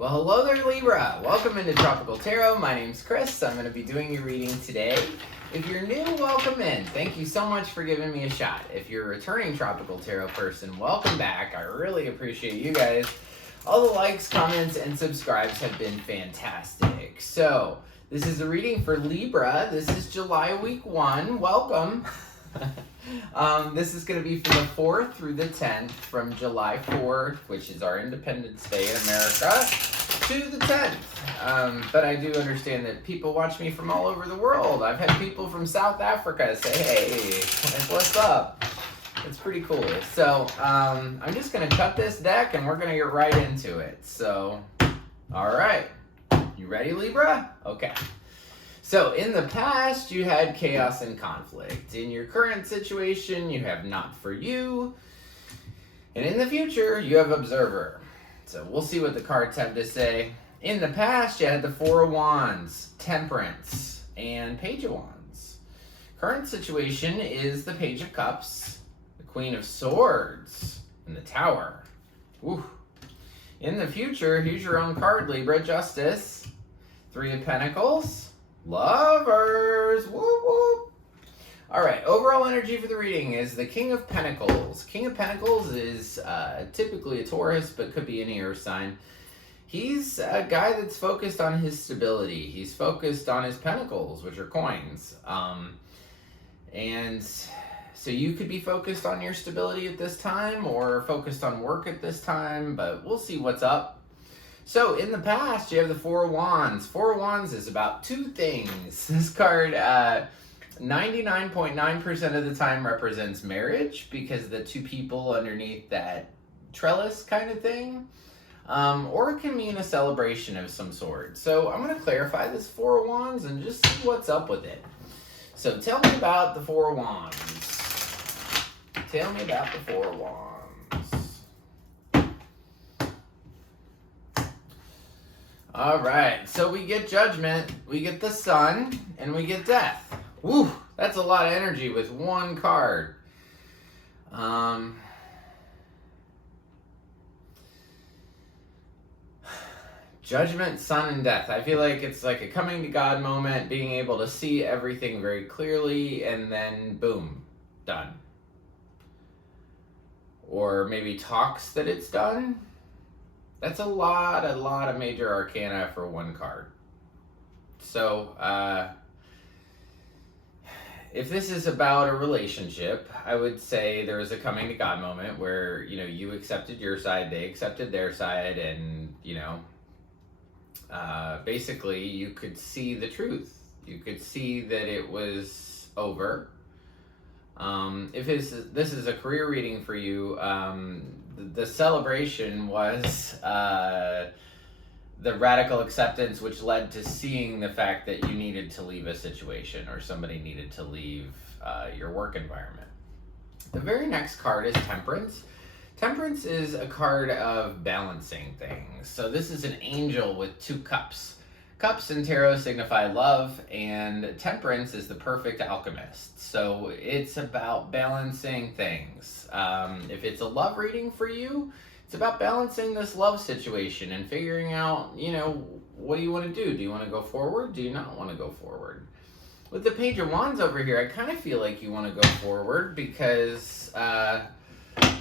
Well, hello there, Libra. Welcome into Tropical Tarot. My name's Chris. I'm going to be doing your reading today. If you're new, welcome in. Thank you so much for giving me a shot. If you're a returning Tropical Tarot person, welcome back. I really appreciate you guys. All the likes, comments, and subscribes have been fantastic. So, this is a reading for Libra. This is July week 1. Welcome. This is going to be from the 4th through the 10th, from July 4th, which is our Independence Day in America, to the 10th. But I do understand that people watch me from all over the world. I've had people from South Africa say, hey, like, what's up? It's pretty cool. So I'm just going to cut this deck and we're going to get right into it. So, all right. You ready, Libra? Okay. So, in the past, you had chaos and conflict. In your current situation, you have not for you. And in the future, you have observer. So, we'll see what the cards have to say. In the past, you had the Four of Wands, Temperance, and Page of Wands. Current situation is the Page of Cups, the Queen of Swords, and the Tower. Woo. In the future, here's your own card, Libra, Justice, Three of Pentacles, Lovers. Whoop, whoop. All right, overall energy for the reading is the King of Pentacles. King of Pentacles is typically a Taurus, but could be any earth sign. He's a guy that's focused on his stability. He's focused on his pentacles, which are coins. And so you could be focused on your stability at this time or focused on work at this time, but we'll see what's up. So, in the past, you have the Four of Wands. Four of Wands is about two things. This card, 99.9% of the time represents marriage because the two people underneath that trellis kind of thing. Or it can mean a celebration of some sort. So, I'm going to clarify this Four of Wands and just see what's up with it. So, tell me about the Four of Wands. Tell me about the Four of Wands. All right, so we get Judgment, we get the Sun, and we get Death. Woo, that's a lot of energy with one card. Judgment, Sun, and Death. I feel like it's like a coming to God moment, being able to see everything very clearly, and then boom, done. Or maybe talks that it's done. That's a lot of major arcana for one card. So, if this is about a relationship, I would say there was a coming to God moment where, you accepted your side, they accepted their side, and, basically you could see the truth. You could see that it was over. If this is a career reading for you, the celebration was the radical acceptance, which led to seeing the fact that you needed to leave a situation or somebody needed to leave your work environment. The very next card is Temperance. Temperance is a card of balancing things. So this is an angel with two cups. Cups in tarot signify love, and Temperance is the perfect alchemist. So it's about balancing things. If it's a love reading for you, it's about balancing this love situation and figuring out, what do you want to do? Do you want to go forward? Do you not want to go forward? With the Page of Wands over here, I kind of feel like you want to go forward because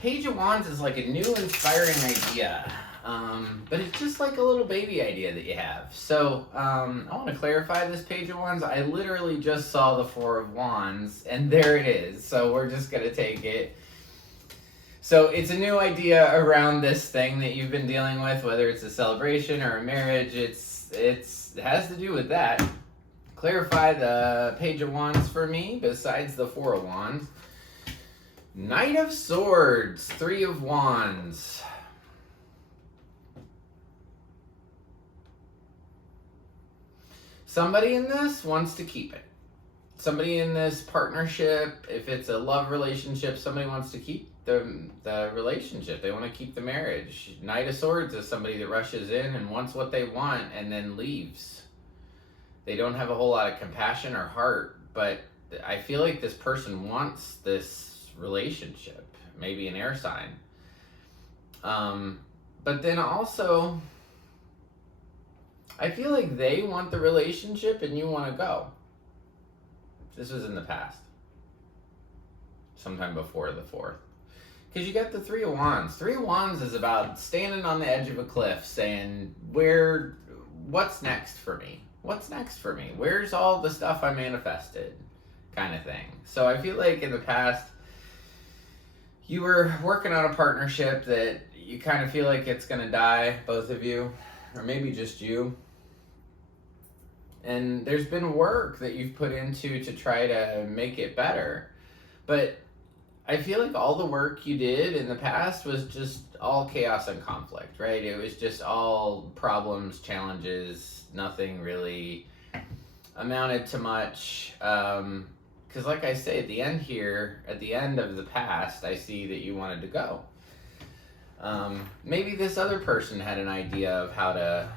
Page of Wands is like a new inspiring idea. But it's just like a little baby idea that you have. So, I want to clarify this Page of Wands. I literally just saw the Four of Wands, and there it is. So we're just going to take it. So it's a new idea around this thing that you've been dealing with, whether it's a celebration or a marriage. It has to do with that. Clarify the Page of Wands for me, besides the Four of Wands. Knight of Swords, Three of Wands. Somebody in this wants to keep it. Somebody in this partnership, if it's a love relationship, somebody wants to keep the relationship. They want to keep the marriage. Knight of Swords is somebody that rushes in and wants what they want and then leaves. They don't have a whole lot of compassion or heart, but I feel like this person wants this relationship. Maybe an air sign. But then also, I feel like they want the relationship and you want to go. This was in the past. Sometime before the 4th. Because you got the 3 of Wands. 3 of Wands is about standing on the edge of a cliff saying, what's next for me? What's next for me? Where's all the stuff I manifested? Kind of thing. So I feel like in the past, you were working on a partnership that you kind of feel like it's going to die, both of you, or maybe just you. And there's been work that you've put into to try to make it better. But I feel like all the work you did in the past was just all chaos and conflict, right? It was just all problems, challenges, nothing really amounted to much. Because like I say, at the end here, at the end of the past, I see that you wanted to go. Maybe this other person had an idea of how to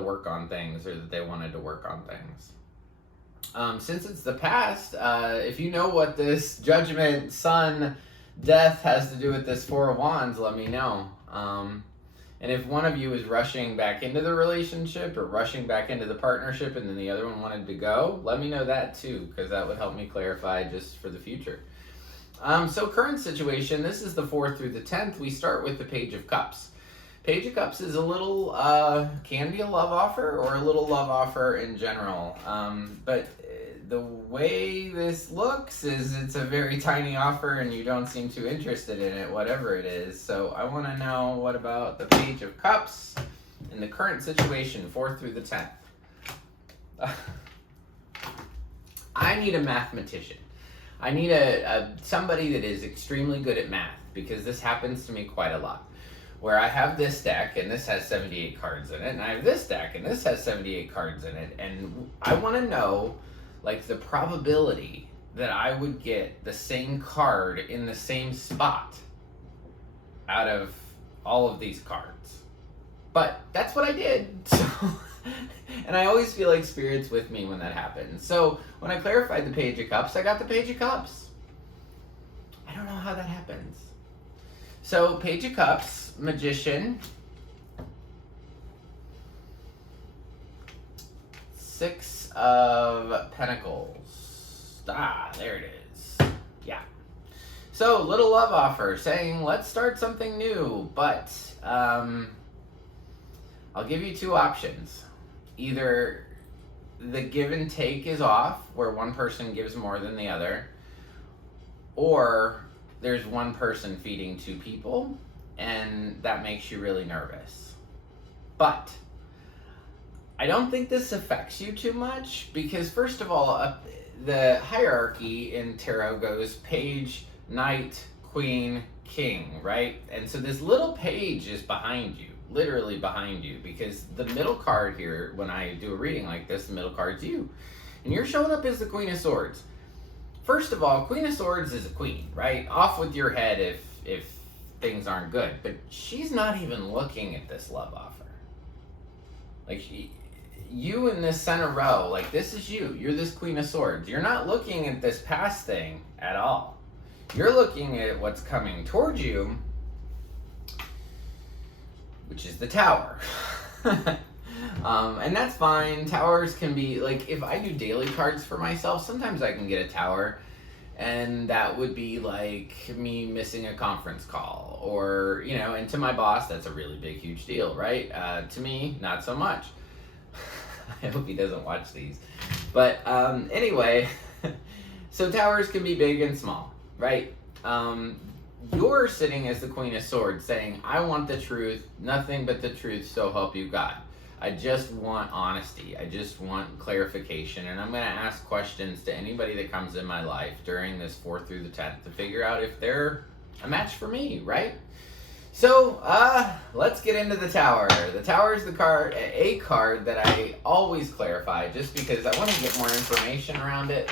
work on things, or that they wanted to work on things. Since it's the past, if you know what this Judgment, Sun, Death has to do with this 4 of Wands, let me know. And if one of you is rushing back into the relationship or rushing back into the partnership and then the other one wanted to go, let me know that too, because that would help me clarify just for the future. So current situation, this is the 4th through the 10th. We start with the Page of Cups. Page of Cups is a little, can be a love offer or a little love offer in general. But the way this looks is it's a very tiny offer and you don't seem too interested in it, whatever it is. So I want to know, what about the Page of Cups in the current situation, 4th through the 10th? I need a mathematician. I need somebody that is extremely good at math, because this happens to me quite a lot. Where I have this deck, and this has 78 cards in it, and I have this deck, and this has 78 cards in it, and I want to know, like, the probability that I would get the same card in the same spot out of all of these cards. But that's what I did, so... And I always feel like Spirit's with me when that happens. So, when I clarified the Page of Cups, I got the Page of Cups. I don't know how that happens. So, Page of Cups, Magician, 6 of Pentacles. There it is. Yeah. So, little love offer saying, let's start something new, but I'll give you 2 options. Either the give and take is off, where one person gives more than the other, or there's one person feeding 2 people, and that makes you really nervous. But I don't think this affects you too much, because first of all, the hierarchy in tarot goes page, knight, queen, king, right? And so this little page is behind you, literally behind you, because the middle card here, when I do a reading like this, the middle card's you. And you're showing up as the Queen of Swords. First of all, Queen of Swords is a queen, right? Off with your head if things aren't good. But she's not even looking at this love offer. Like, you in this center row, like, this is you. You're this Queen of Swords. You're not looking at this past thing at all. You're looking at what's coming towards you, which is the Tower. And that's fine. Towers can be, like, if I do daily cards for myself, sometimes I can get a tower, and that would be like me missing a conference call, or, you know, and to my boss, that's a really big, huge deal, right? To me, not so much. I hope he doesn't watch these. But anyway, so towers can be big and small, right? You're sitting as the Queen of Swords saying, I want the truth, nothing but the truth, so help you God. I just want honesty. I just want clarification. And I'm going to ask questions to anybody that comes in my life during this 4th through the 10th to figure out if they're a match for me, right? So, let's get into the Tower. The Tower is a card that I always clarify just because I want to get more information around it.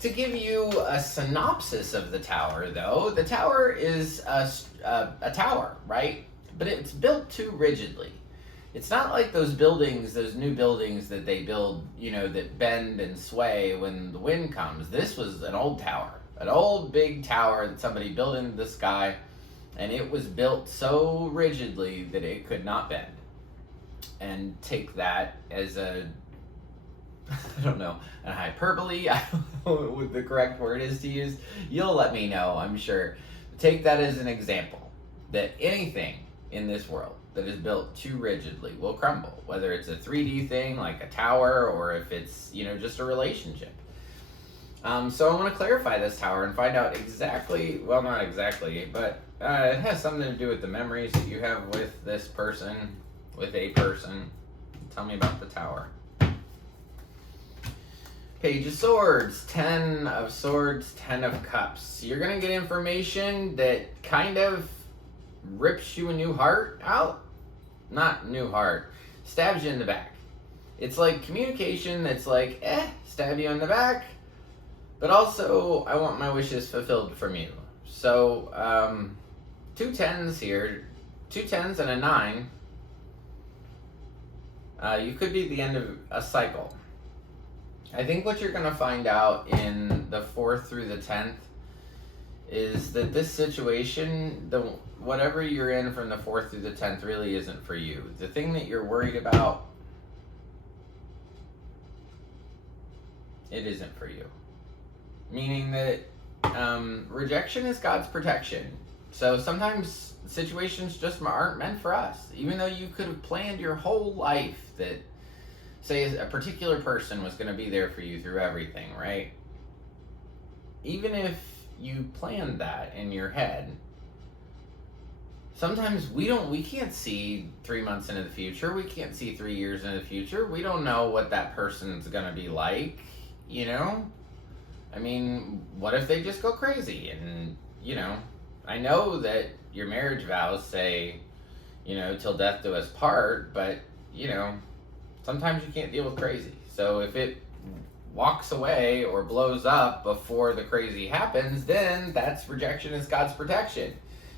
To give you a synopsis of the Tower, though, the Tower is a tower, right? But it's built too rigidly. It's not like those buildings, those new buildings that they build, you know, that bend and sway when the wind comes. This was an old tower, an old big tower that somebody built into the sky, and it was built so rigidly that it could not bend. and take that as a, I don't know, a hyperbole. I don't know what the correct word is to use. You'll let me know, I'm sure. Take that as an example that anything in this world that is built too rigidly will crumble, whether it's a 3D thing like a tower or if it's, just a relationship. So I want to clarify this tower and find out exactly, well, not exactly, but it has something to do with the memories that you have with this person, with a person. Tell me about the tower. Page of Swords, 10 of Swords, 10 of Cups. You're going to get information that kind of rips you a new heart out. Not new heart. Stabs you in the back. It's like communication that's like, stab you in the back. But also, I want my wishes fulfilled from you. So, 2 10s here. 2 10s and a 9. You could be the end of a cycle. I think what you're going to find out in the 4th through the 10th is that this situation, whatever you're in from the 4th through the 10th really isn't for you. The thing that you're worried about, it isn't for you. Meaning that rejection is God's protection. So sometimes situations just aren't meant for us. Even though you could have planned your whole life that, say, a particular person was going to be there for you through everything, right? Even if you planned that in your head, sometimes we can't see 3 months into the future. We can't see 3 years into the future. We don't know what that person's going to be like, I mean, what if they just go crazy? And, I know that your marriage vows say, till death do us part, but, sometimes you can't deal with crazy. So if it walks away or blows up before the crazy happens, then that's rejection is God's protection.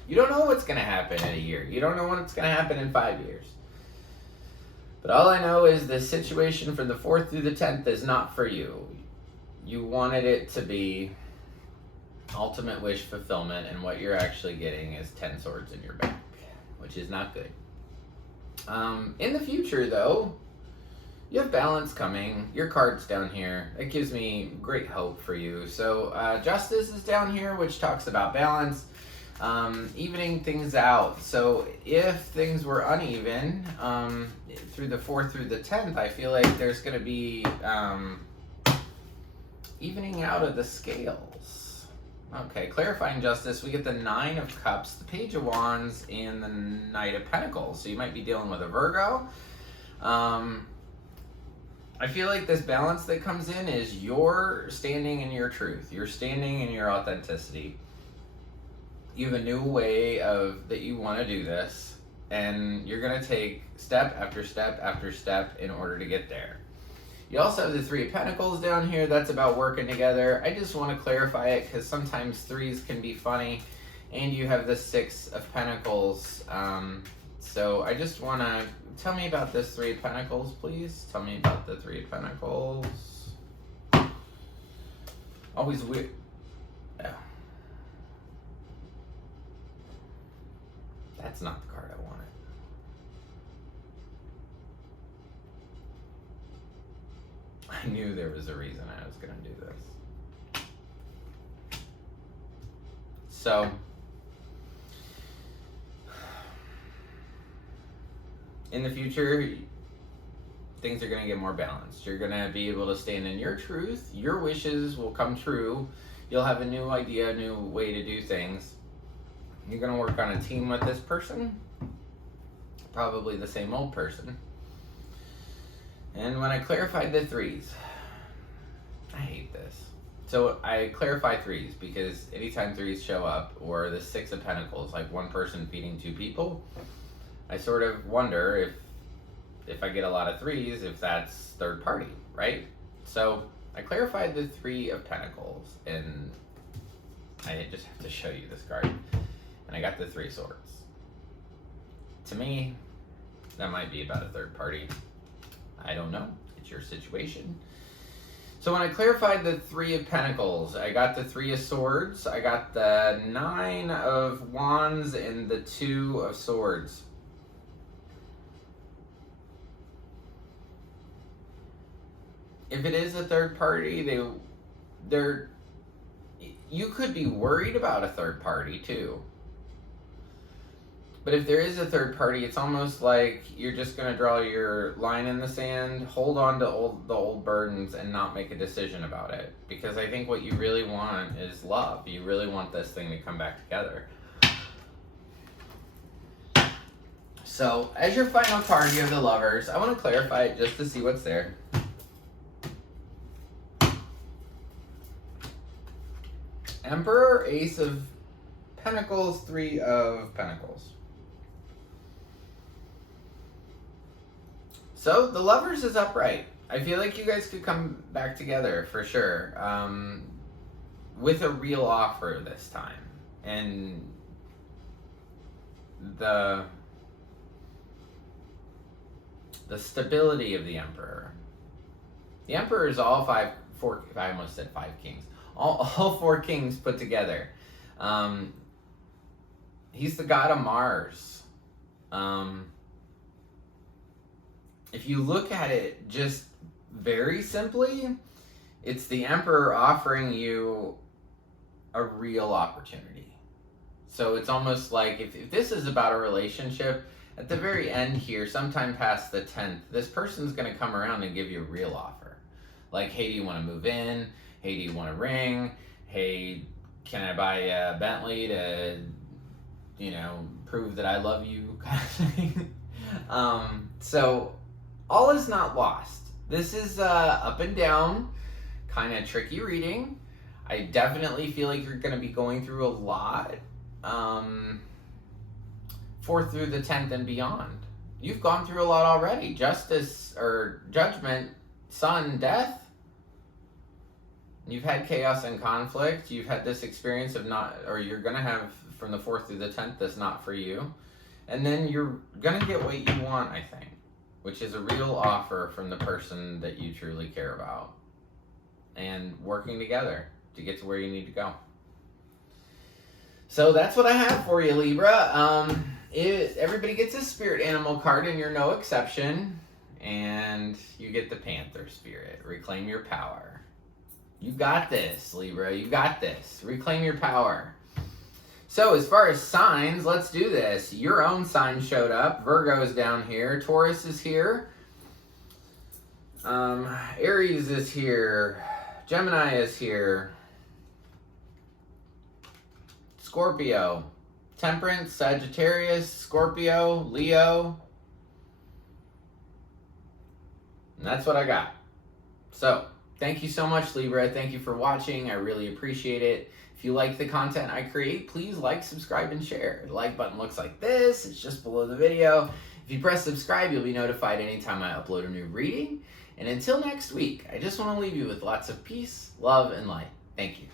You don't know what's going to happen in a year. You don't know what's going to happen in 5 years. But all I know is the situation from the 4th through the 10th is not for you. You wanted it to be ultimate wish fulfillment, and what you're actually getting is 10 swords in your back, which is not good. In the future, though, you have balance coming. Your card's down here. It gives me great hope for you. So justice is down here, which talks about balance, evening things out. So if things were uneven through the 4th through the 10th, I feel like there's going to be evening out of the scales. Okay, clarifying justice, we get the 9 of Cups, the Page of Wands, and the Knight of Pentacles. So you might be dealing with a Virgo. I feel like this balance that comes in is you're standing in your truth. You're standing in your authenticity. You have a new way that you want to do this, and you're going to take step after step after step in order to get there. You also have the 3 of Pentacles down here. That's about working together. I just want to clarify it because sometimes 3s can be funny. And you have the 6 of Pentacles. So I just want to, tell me about this 3 of Pentacles, please. Tell me about the 3 of Pentacles. Always weird. Oh. That's not the card I wanted. I knew there was a reason I was going to do this. So, in the future, things are going to get more balanced. You're going to be able to stand in your truth. Your wishes will come true. You'll have a new idea, a new way to do things. You're going to work on a team with this person. Probably the same old person. And when I clarified the 3s, I hate this. So I clarify 3s because anytime 3s show up, or the 6 of Pentacles, like one person feeding 2 people, I sort of wonder if I get a lot of 3s, if that's third party, right? So I clarified the 3 of Pentacles, and I just have to show you this card. And I got the 3 swords. To me, that might be about a third party. I don't know. It's your situation. So when I clarified the 3 of Pentacles, I got the 3 of Swords, I got the 9 of Wands, and the 2 of Swords. if it is a third party, you could be worried about a third party too. But if there is a third party, it's almost like you're just going to draw your line in the sand, hold on to the old burdens, and not make a decision about it. Because I think what you really want is love. You really want this thing to come back together. So, as your final card, you have the Lovers. I want to clarify it just to see what's there. Emperor, Ace of Pentacles, Three of Pentacles. So, the Lovers is upright. I feel like you guys could come back together for sure. With a real offer this time. And the stability of the Emperor. The Emperor is all I almost said five kings. All four kings put together. He's the god of Mars. If you look at it just very simply, it's the Emperor offering you a real opportunity. So it's almost like if this is about a relationship, at the very end here, sometime past the 10th, this person's going to come around and give you a real offer. Like, hey, do you want to move in? Hey, do you want a ring? Hey, can I buy a Bentley to, prove that I love you, kind of thing. So all is not lost. This is up and down, kind of tricky reading. I definitely feel like you're going to be going through a lot. 4th through the 10th and beyond. You've gone through a lot already. Justice or Judgment, Sun, Death. You've had chaos and conflict. You've had this experience of you're going to have from the 4th through the 10th that's not for you. And then you're going to get what you want, I think, which is a real offer from the person that you truly care about. And working together to get to where you need to go. So that's what I have for you, Libra. Everybody gets a spirit animal card, and you're no exception. And you get the Panther spirit. Reclaim your power. You got this, Libra. You got this. Reclaim your power. So as far as signs, let's do this. Your own sign showed up. Virgo's down here. Taurus is here. Aries is here. Gemini is here. Scorpio. Temperance, Sagittarius, Scorpio, Leo. And that's what I got. So, thank you so much, Libra. Thank you for watching. I really appreciate it. If you like the content I create, please like, subscribe, and share. The like button looks like this. It's just below the video. If you press subscribe, you'll be notified anytime I upload a new reading. And until next week, I just want to leave you with lots of peace, love, and light. Thank you.